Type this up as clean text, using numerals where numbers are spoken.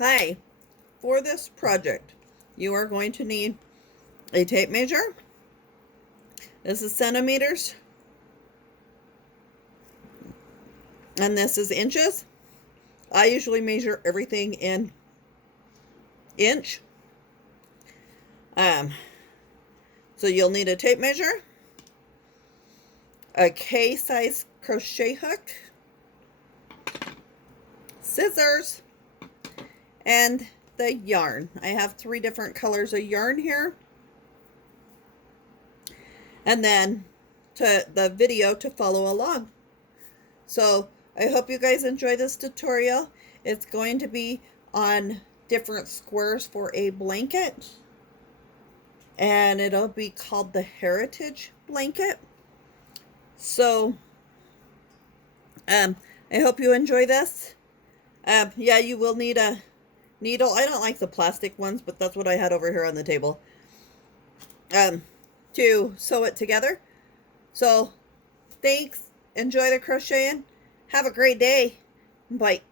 Hi, for this project, you are going to need a tape measure. This is centimeters, and this is inches. I usually measure everything in inch. Um, so you'll need a tape measure, a K-size crochet hook, scissors, and the yarn. I have 3 different colors of yarn here. And then the video to follow along. So I hope you guys enjoy this tutorial. It's going to be on different squares for a blanket, and it'll be called the Heritage Blanket. So I hope you enjoy this. Yeah, you will need a needle. I don't like the plastic ones, but that's what I had over here on the table to sew it together. So thanks. Enjoy the crocheting. Have a great day. Bye.